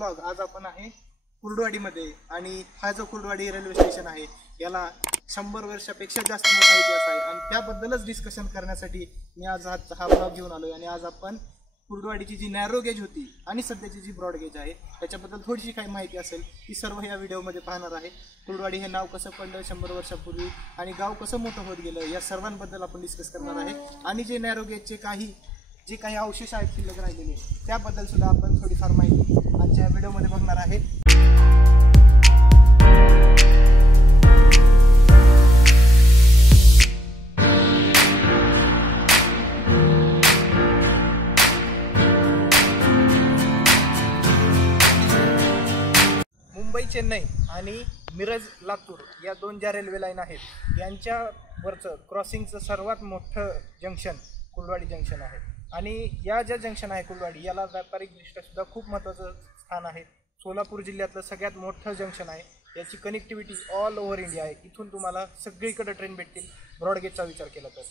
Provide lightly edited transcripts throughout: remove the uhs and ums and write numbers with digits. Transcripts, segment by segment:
Blog. आज आपण आहे कुर्डुवाडीमध्ये आणि हा जो कुर्डुवाडी रेल्वे स्टेशन आहे याला 100 वर्षापेक्षा जास्त मोठा इतिहास आहे आणि त्याबद्दलच डिस्कशन करण्यासाठी मी आज हा ब्लॉग घेऊन आलोय. आणि आज आपण कुर्डुवाडीची जी नॅरो गेज होती आणि सध्याची जी ब्रॉड गेज आहे त्याच्याबद्दल थोडीशी काही माहिती असेल ती सर्व या व्हिडिओमध्ये पाहणार आहे. कुर्डुवाडी हे नाव कसं पडलं 100 वर्षापूर्वी आणि गाव कसं मोठं होत गेलं या सर्वांबद्दल आपण डिस्कस करणार आहे. आणि जे नॅरो गेजचे जे काही अवशेष आहेत शिल्लक राहिलेले त्याबद्दल सुद्धा आपण थोडीफार माहिती आजच्या व्हिडिओमध्ये बघणार आहे. मुंबई चेन्नई आणि मिरज लातूर या दोन ज्या रेल्वे लाईन आहेत यांच्यावरचं क्रॉसिंगचं सर्वात मोठं जंक्शन कुर्डुवाडी जंक्शन आहे. आणि या ज्या जंक्शन आहे कुर्डुवाडी याला व्यापारिकदृष्ट्या सुद्धा खूप महत्त्वाचं स्थान आहे. सोलापूर जिल्ह्यातलं सगळ्यात मोठं जंक्शन आहे. याची कनेक्टिव्हिटी ऑल ओव्हर इंडिया आहे. इथून तुम्हाला सगळीकडे ट्रेन भेटतील ब्रॉडगेजचा विचार केला तर.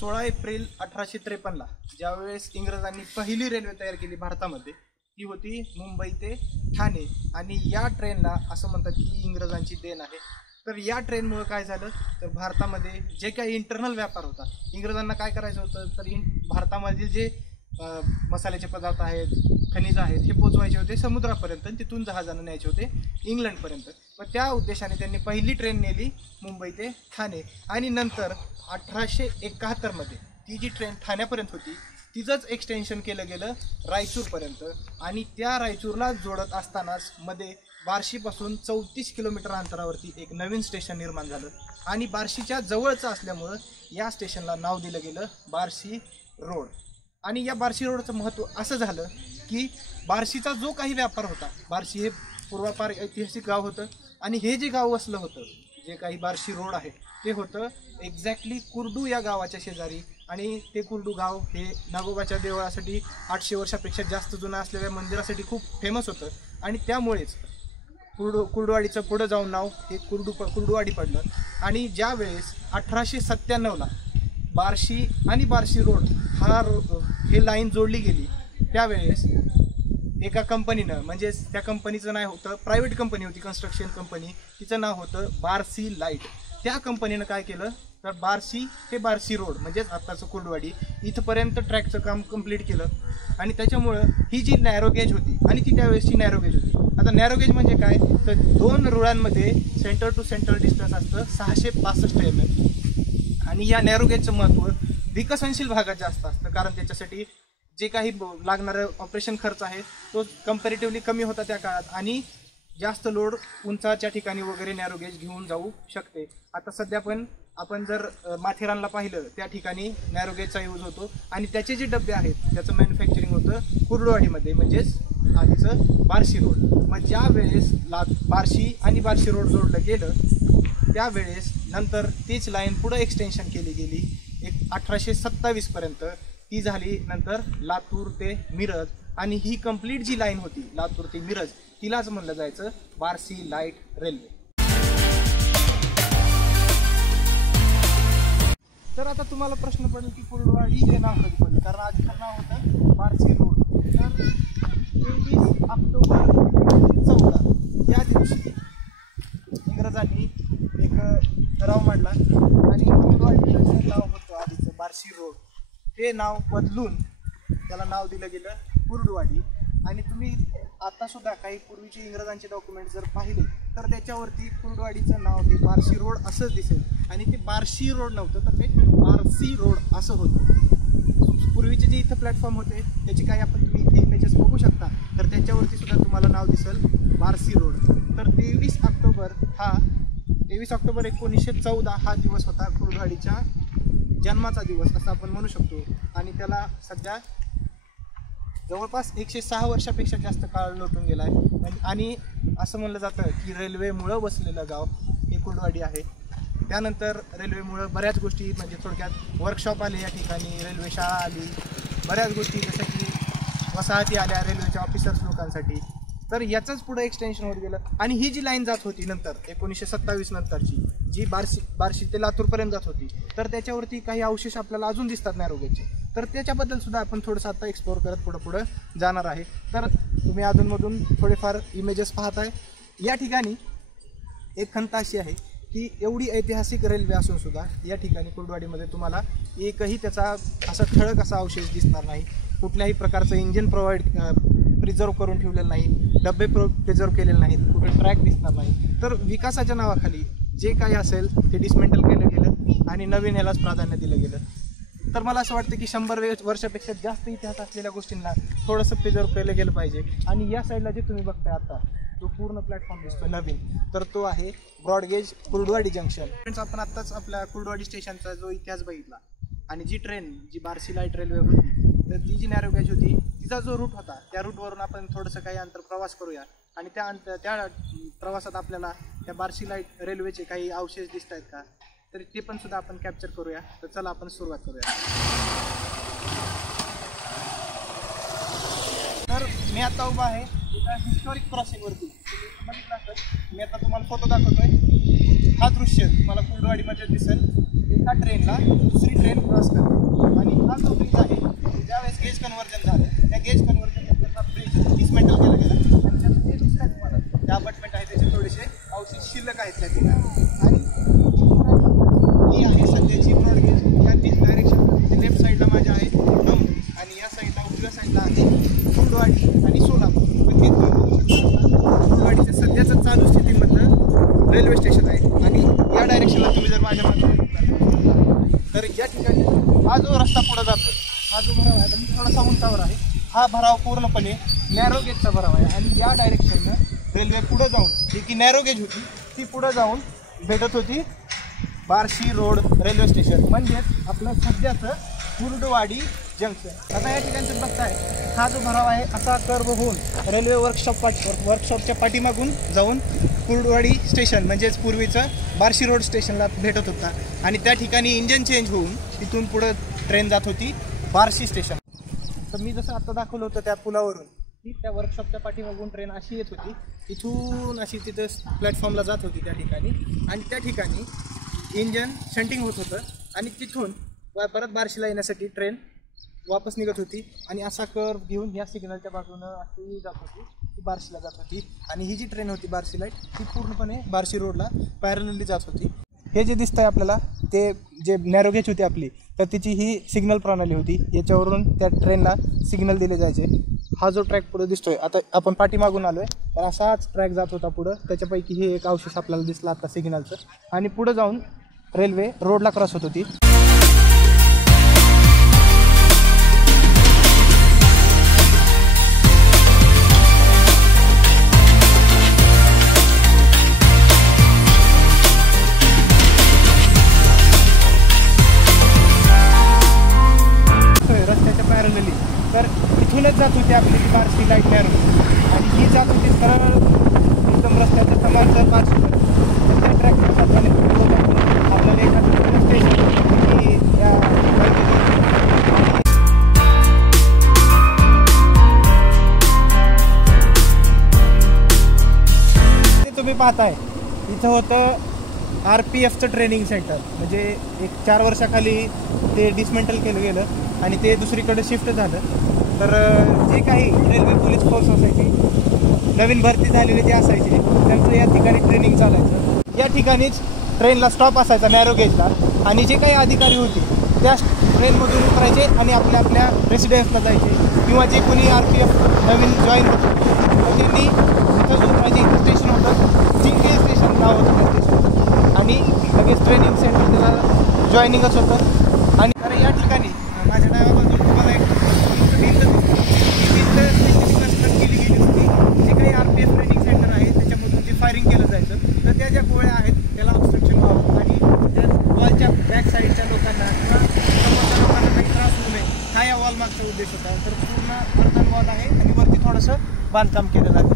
16 एप्रिल 1853ला ज्यावेळेस इंग्रजांनी पहिली रेल्वे तयार केली भारतामध्ये ती होती मुंबई ते ठाणे. आणि या ट्रेनला असं म्हणतात की इंग्रजांची देण आहे. तर या ट्रेनमुळे काय झालं तर भारतामध्ये जे काही इंटरनल व्यापार होता इंग्रजांना काय करायचं होतं तर भारतामधील जे मसाल्याचे पदार्थ आहेत खनिज आहेत हे पोचवायचे होते समुद्रापर्यंत आणि तिथून जहाजानं न्यायचे होते इंग्लंडपर्यंत. मग त्या उद्देशाने त्यांनी पहिली ट्रेन नेली मुंबई ते ठाणे. आणि नंतर 1871मध्ये ती जी ट्रेन ठाण्यापर्यंत होती तिचंच एक्सटेन्शन केलं गेलं रायचूरपर्यंत. आणि त्या रायचूरला जोडत असतानाच मध्ये बार्शीपासून 34 किलोमीटर अंतरावरती एक नवीन स्टेशन निर्माण झालं. आणि बार्शीच्या जवळचं असल्यामुळं या स्टेशनला नाव दिलं गेलं बार्शी रोड. आणि या बार्शी रोडचं महत्त्व असं झालं की बार्शीचा जो काही व्यापार होता, बार्शी हे पूर्वापार ऐतिहासिक गाव होतं आणि हे जे गाव वसलं होतं जे काही बार्शी रोड आहे ते होतं एक्झॅक्टली कुर्डू या गावाच्या शेजारी. आणि ते कुर्डू गाव हे नागोबाच्या देवळासाठी 800 वर्षापेक्षा जास्त जुनं असलेल्या मंदिरासाठी खूप फेमस होतं. आणि त्यामुळेच कुर्डुवाडीचं पुढं जाऊन नाव हे कुर्डुवाडी पडलं. आणि ज्या वेळेस 1897ला बार्शी आणि बार्शी रोड हे लाईन जोडली गेली त्यावेळेस एका कंपनीनं म्हणजेच त्या कंपनीचं नाव होतं प्रायव्हेट कंपनी होती कन्स्ट्रक्शन कंपनी तिचं नाव होतं बार्शी लाईट. त्या कंपनीनं काय केलं तर बार्शी ते बार्शी रोड म्हणजेच आत्ताचं कुर्डुवाडी इथपर्यंत ट्रॅकचं काम कंप्लीट केलं. आणि त्याच्यामुळं ही जी नॅरो गेज होती आणि ती त्यावेळेसची नॅरो गेज होती. आता नॅरो गेज म्हणजे काय तर दोन रुळांमध्ये सेंटर टू सेंटर डिस्टन्स असतं 665 mm. आणि या नॅरो गेजचं महत्त्व विकसनशील भागात जास्त असतं कारण त्याच्यासाठी जे काही लागणारं ऑपरेशन खर्च आहे तो कम्पॅरेटिव्हली कमी होता त्या काळात. आणि जास्त लोड उंचाच्या ठिकाणी वगैरे नॅरो गेज घेऊन जाऊ शकते. आता सध्या पण आपण जर माथेरानला पाहिलं त्या ठिकाणी नॅरो गेजचा यूज होतो. आणि त्याचे जे डबे आहेत त्याचं मॅन्युफॅक्चरिंग होतं कुर्डुवाडीमध्ये म्हणजेच आधीचं बार्शी रोड. मग ज्या वेळेस बार्शी आणि बार्शी रोड जोडलं गेलं त्यावेळेस नंतर तीच लाईन पुढं एक्सटेन्शन केली गेली 1827पर्यंत. ती झाली नंतर लातूर ते मिरज. आणि ही कंप्लीट जी लाईन होती लातूर ते मिरज तिलाच म्हणलं जायचं बार्शी लाईट रेल्वे. तर आता तुम्हाला प्रश्न पडेल की कुर्डुवाडी हे नाव कधी पडलं कारण आधीचं नाव होतं बार्शी रोड. तर 23 ऑक्टोबर 1914 या दिवशी इंग्रजांनी एक ठराव मांडला आणि कुर्डुवाडीचं जे नाव होतं आधीचं बार्शी रोड ते नाव बदलून त्याला नाव दिलं गेलं कुर्डुवाडी. आणि तुम्ही आतासुद्धा काही पूर्वीचे इंग्रजांचे डॉक्युमेंट जर पाहिले तर त्याच्यावरती कुर्डुवाडीचं नाव हे बार्शी रोड असंच दिसेल. आणि ते बार्शी रोड नव्हतं तर ते बार्शी रोड असं होतं. पूर्वीचे जे इथं प्लॅटफॉर्म होते त्याची काही आपण तुम्ही इथे इमेजेस बघू शकता तर त्याच्यावरती सुद्धा तुम्हाला नाव दिसेल बार्शी रोड. तर 23 ऑक्टोबर 1914 हा दिवस होता कुर्डुवाडीच्या जन्माचा दिवस असं आपण म्हणू शकतो. आणि त्याला सध्या जवळपास 106 वर्षापेक्षा जास्त काळ लोटून गेला आहे. आणि असं म्हणलं जातं की रेल्वेमुळं वसलेलं गाव हे कुर्डुवाडी आहे. त्यानंतर रेल्वेमुळं बऱ्याच गोष्टी म्हणजे थोडक्यात वर्कशॉप आले या ठिकाणी, रेल्वे शाळा आली, बऱ्याच गोष्टी जसं की वसाहती आल्या रेल्वेच्या ऑफिसर्स लोकांसाठी. तर याचंच पुढे एक्सटेन्शन होत गेलं. आणि ही जी लाईन जात होती नंतर 1927 नंतरची जी बार्शी ते लातूरपर्यंत जात होती, तर त्याच्यावरती काही अवशेष आपल्याला अजून दिसतात नॅरो गेजचे. तर त्याच्याबद्दल सुद्धा आपण थोडंसं आता एक्सप्लोअर करत पुढं जाणार आहे. तर तुम्ही अधूनमधून थोडेफार इमेजेस पाहताय. या ठिकाणी एक खंत अशी आहे की एवढी ऐतिहासिक रेल्वे असून सुद्धा या ठिकाणी कुर्डवाडीमध्ये तुम्हाला एकही त्याचा असा ठळक असा अवशेष दिसणार नाही. कुठल्याही प्रकारचं इंजिन प्रिझर्व करून ठेवलेलं नाही, डबे प्रिझर्व केलेले नाहीत, कुठे ट्रॅक दिसणार नाही. तर विकासाच्या नावाखाली जे काही असेल ते डिसमेंटल केलं गेलं आणि नवीन ह्यालाच प्राधान्य दिलं गेलं. तर मला असं वाटतं की 100 वर्षापेक्षा जास्त इतिहास असलेल्या गोष्टींना थोडंसं प्रिझर्व केलं गेलं पाहिजे. आणि या साईडला जे तुम्ही बघताय आता जो पूर्ण प्लॅटफॉर्म दिसतो नवीन, तर तो आहे ब्रॉडगेज कुर्डवाडी जंक्शन. फ्रेंड्स, आपण आत्ताच आपल्या कुर्डवाडी स्टेशनचा जो इतिहास बघितला आणि जी ट्रेन जी बार्शी लाईट रेल्वे होती, तर ती जी नॅरो गेज होती तिचा जो रूट होता त्या रूटवरून आपण थोडंसं काही अंतर प्रवास करूया. आणि त्या प्रवासात आपल्याला त्या बार्शी लाईट रेल्वेचे काही अवशेष दिसत आहेत का, तर ते पण सुद्धा आपण कॅप्चर करूया. तर चला आपण सुरुवात करूया. तर मी आता उभा आहे एका हिस्टॉरिक क्रॉसिंगवरती. बघितलं असेल, मी आता तुम्हाला फोटो दाखवतोय. हा दृश्य तुम्हाला कुर्डवाडीमध्ये दिसेल. एका ट्रेनला दुसरी ट्रेन क्रॉस करते आणि हा जो ब्रिज आहे ज्यावेळेस गेज कन्व्हर्जन झालं, त्या गेज कन्व्हर्जननंतर हा ब्रिज डिसमेंटल केला गेला आणि त्याचं जे दिसतात तुम्हाला त्या अपार्टमेंट आहे त्याचे थोडेसे अवशेष शिल्लक आहेत त्या ठिकाणी. आणि ही आहे सध्याची ब्रॉडगेज. या डायरेक्शन लेफ्ट साईडला माझ्या आहे दौंड आणि या साईडला उजव्या साईडला आहे कुर्डवाडी आणि सोलापूर. हे कुर्डवाडीचं सध्याचं चालू स्थितीमधलं रेल्वे स्टेशन आहे. आणि या डायरेक्शनला तुम्ही जर माझ्या मागे तर या ठिकाणी हा जो रस्ता पुढे जातो, हा जो भराव आहे, मी थोडासा उंचावर आहे, हा भराव पूर्णपणे नॅरो गेजचा भराव आहे. आणि या डायरेक्शननं रेल्वे पुढं जाऊन जी की नॅरो गेज होती ती पुढं जाऊन भेटत होती बार्शी रोड रेल्वे स्टेशन, म्हणजेच आपलं सध्याचं कुर्डवाडी जंक्शन. आता या ठिकाणचं बघताय हा जो भराव आहे असा कर्व होऊन रेल्वे वर्कशॉपच्या पाठीमागून जाऊन कुर्डवाडी स्टेशन म्हणजेच पूर्वीचं बार्शी रोड स्टेशनला भेटत होता. आणि त्या ठिकाणी इंजन चेंज होऊन तिथून पुढं ट्रेन जात होती बार्शी स्टेशन. तर मी जसं आता दाखवलं होतं त्या पुलावरून की त्या वर्कशॉपच्या पाठीमागून ट्रेन अशी येत होती, इथून अशी तिथं प्लॅटफॉर्मला जात होती त्या ठिकाणी. आणि त्या ठिकाणी इंजन शंटिंग होत होतं आणि तिथून परत बार्शीला येण्यासाठी ट्रेन वापस निघत होती. आणि असा कर्व घेऊन या सिग्नलच्या बाजूनं अशी जात होती, ती बार्शीला जात होती. आणि ही जी ट्रेन होती बार्शी लाईट ती पूर्णपणे बार्शी रोडला पॅरलली जात होती. हे जे दिसतं आहे आपल्याला ते जे नॅरो गेज होती आपली, तर तिची ही सिग्नल प्रणाली होती. याच्यावरून त्या ट्रेनला सिग्नल दिले जायचे. हा जो ट्रॅक पुढे दिसतोय, आता आपण पाठीमागून आलो आहे, तर असाच ट्रॅक जात होता पुढं. त्याच्यापैकी हे एक अवशेष आपल्याला दिसला आता सिग्नलचं. आणि पुढं जाऊन रेल्वे रोडला क्रॉस होत होती. तर इथूनच जात होती आपली ती बार्शी लाईट नॅरो आणि ही जात होती सरळ एकदम रस्त्याच्या समांतर बार्शीवर. तर त्या ट्रॅकच्या आपल्याला एखादं स्टेशन ते तुम्ही पाहताय इथं होतं RPFचं ट्रेनिंग सेंटर. म्हणजे एक 4 वर्षाखाली ते डिसमेंटल केलं गेलं आणि ते दुसरीकडे शिफ्ट झालं. तर जे काही रेल्वे पोलीस फोर्स असायची, नवीन भरती झालेले जे असायचे, त्यांचं या ठिकाणी ट्रेनिंग चालायचं. या ठिकाणीच ट्रेनला स्टॉप असायचा नॅरो गेजला. आणि जे काही अधिकारी होते त्या ट्रेनमधून उतरायचे आणि आपल्या आपल्या रेसिडेन्सला जायचे. किंवा जे कोणी RPF नवीन जॉईन होतं तर त्यांनी इथंच उतरायचे. इथं स्टेशन होतं, जिंके स्टेशन नाव होतं त्या स्टेशन. आणि लगेच ट्रेनिंग सेंटर त्याला जॉईनिंगच होतं. आणि तर या ठिकाणी माझ्या डाव्या बाजूला तुम्हाला एक भिंत कन्स्ट्रक्ट केली गेली होती. जे काही RPF ट्रेनिंग सेंटर आहे त्याच्यामधून जे फायरिंग केलं जायचं, तर त्या ज्या गोळ्या आहेत त्याला ऑब्स्ट्रक्शन व्हावं आणि त्या वॉलच्या बॅक साईडच्या लोकांना किंवा समोरच्या लोकांना काही त्रास होऊ नये, हा या वॉल मागचा उद्देश होता. तर पूर्ण अर्धन वॉल आहे आणि वरती थोडंसं बांधकाम केलं जातं.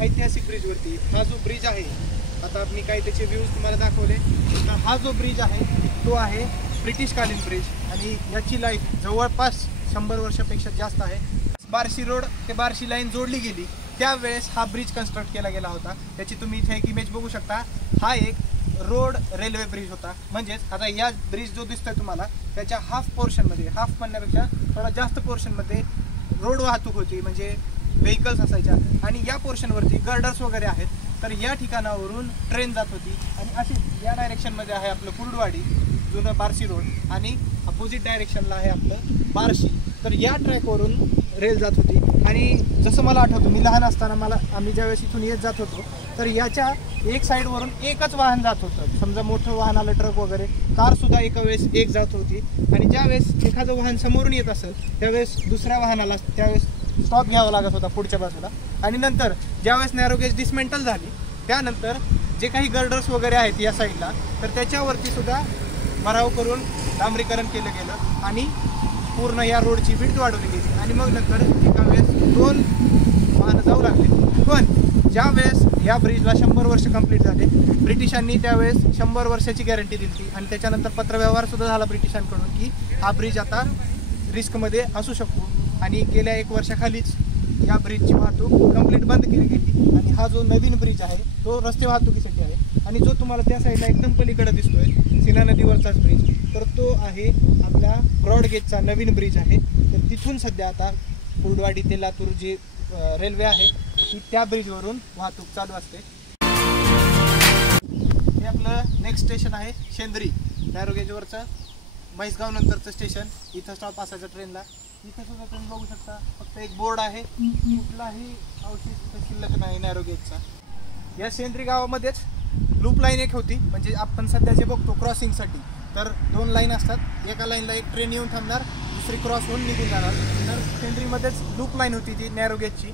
ऐतिहासिक ब्रिजवरती. हा जो ब्रिज आहे, आता मी काही त्याचे व्ह्यूज तुम्हाला दाखवले. हा जो ब्रिज आहे तो आहे ब्रिटिशकालीन ब्रिज आणि याची लाईफ जवळपास 100 वर्षापेक्षा जास्त आहे. बार्शी रोड ते बार्शी लाईन जोडली गेली त्यावेळेस हा ब्रिज कन्स्ट्रक्ट केला गेला होता. त्याची तुम्ही इथे एक इमेज बघू शकता. हा एक रोड रेल्वे ब्रिज होता. म्हणजेच आता या ब्रिज जो दिसतोय तुम्हाला त्याच्या हाफ पोर्शनमध्ये, हाफ म्हणण्यापेक्षा थोडा जास्त पोर्शनमध्ये रोड वाहतूक होती, म्हणजे व्हेकल्स असायच्या. आणि या पोर्शनवरती गर्डर्स वगैरे आहेत. तर या ठिकाणावरून ट्रेन जात होती आणि अशी या डायरेक्शनमध्ये आहे आपलं कुर्डवाडी जुनं बार्शी रोड आणि अपोजिट डायरेक्शनला आहे आपलं बार्शी. तर या ट्रॅकवरून रेल जात होती. आणि जसं मला आठवतं, मी लहान असताना आम्ही ज्यावेळेस इथून येत जात होतो तर याच्या एक साईडवरून एकच वाहन जात होतं. समजा मोठं वाहन आलं, ट्रक वगैरे, कारसुद्धा एका वेळेस एक जात होती. आणि ज्यावेळेस एखादं वाहन समोरून येत असेल त्यावेळेस दुसऱ्या वाहनाला त्यावेळेस स्टॉप घ्यावा लागत होता पुढच्या बाजूला. आणि नंतर ज्यावेळेस नॅरोगेज डिसमेंटल झाली त्यानंतर जे काही गर्डर्स वगैरे आहेत या साईडला तर त्याच्यावरती सुद्धा भराव करून डांबरीकरण केलं गेलं आणि पूर्ण या रोडची विड्थ वाढवली गेली. आणि मग नंतर एका वेळेस 2 वाहनं जाऊ लागले. पण ज्यावेळेस या ब्रिजला 100 वर्ष कंप्लीट झाले, ब्रिटिशांनी त्यावेळेस 100 वर्षाची गॅरंटी दिली आणि त्याच्यानंतर पत्रव्यवहारसुद्धा झाला ब्रिटिशांकडून की हा ब्रिज आता रिस्कमध्ये असू शकतो. आणि गेल्या 1 वर्षाखालीच या ब्रिजची वाहतूक कंप्लीट बंद केली गेली. आणि हा जो नवीन ब्रिज आहे तो रस्ते वाहतुकीसाठी आहे. आणि जो तुम्हाला त्या साईडला एकदम पलीकडे दिसतोय सीना नदीवरचाच ब्रिज, तर तो आहे आपला ब्रॉडगेजचा नवीन ब्रिज आहे. तर तिथून सध्या आता कुर्डवाडी ते लातूर जी रेल्वे आहे ती त्या ब्रिजवरून वाहतूक चालू असते. हे आपलं नेक्स्ट स्टेशन आहे शेंद्री, नॅरोगेजवरचं म्हैसगाव नंतरचं स्टेशन. इथं स्टॉप असायचा ट्रेनला. इथं सुद्धा तुम्ही बघू शकता फक्त एक बोर्ड आहे, कुठलाही अवशेष शिल्लक नाही नॅरोगेजचा. या शेंद्री गावामध्येच लूप लाईन एक होती, म्हणजे आपण सध्या जे बघतो क्रॉसिंगसाठी तर 2 लाईन असतात. एका लाईनला एक ट्रेन येऊन थांबणार, दुसरी क्रॉस होऊन निघून जाणार. तर शेंद्रीमध्येच लूप लाईन होती ती नॅरोगेजची.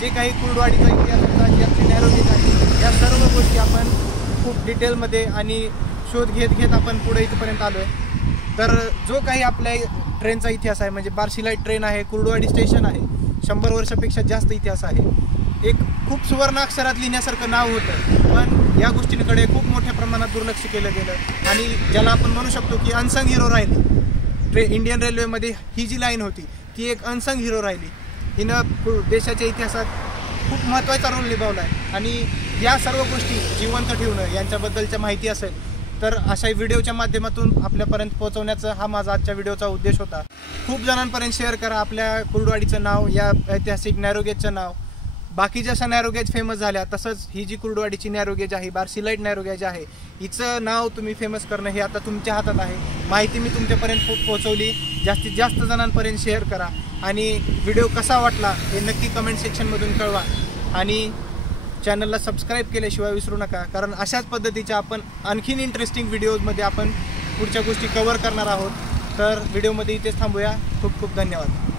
जे काही कुर्डवाडीचा इतिहास होता, जी आपली नॅरोगेज आहे, या सर्व गोष्टी आपण खूप डिटेलमध्ये आणि शोध घेत आपण पुढे इथपर्यंत आलो आहे. तर जो काही आपल्या ट्रेनचा इतिहास आहे, म्हणजे बार्शी लाईट ट्रेन आहे, कुर्डवाडी स्टेशन आहे, 100 वर्षापेक्षा जास्त इतिहास आहे. एक खूप सुवर्ण अक्षरात लिहिण्यासारखं नाव होतं, पण या गोष्टींकडे खूप मोठ्या प्रमाणात दुर्लक्ष केलं गेलं. आणि ज्याला आपण म्हणू शकतो की अनसंग हिरो राहिली इंडियन रेल्वेमध्ये. ही जी लाईन होती ती एक अनसंग हिरो राहिली. हिनं देशाच्या इतिहासात खूप महत्त्वाचा रोल निभावला आहे. आणि या सर्व गोष्टी जिवंत ठेवणं, यांच्याबद्दलच्या माहिती असेल तर अशा व्हिडिओच्या माध्यमातून आपल्यापर्यंत पोहोचवण्याचा हा माझा आजच्या व्हिडिओचा उद्देश होता. खूप जणांपर्यंत शेअर करा आपल्या कुर्डवाडीचं नाव, या ऐतिहासिक नॅरोगेजचं नाव. बाकी जशा नॅरोगेज फेमस झाल्या तसंच ही जी कुर्डवाडीची नॅरोगेज आहे, बार्शी लाईट नॅरोगेज आहे, हिचं नाव तुम्ही फेमस करणं हे आता तुमच्या हातात आहे. माहिती मी तुमच्यापर्यंत पोहोचवली. जास्तीत जास्त जणांपर्यंत शेअर करा आणि व्हिडिओ कसा वाटला हे नक्की कमेंट सेक्शनमधून कळवा. आणि चॅनलला सबस्क्राईब केल्याशिवाय विसरू नका, कारण अशाच पद्धतीच्या आपण आणखीन इंटरेस्टिंग व्हिडिओजमध्ये आपण पुढच्या गोष्टी कव्हर करणार आहोत. तर व्हिडिओमध्ये इथेच थांबूया. खूप खूप धन्यवाद.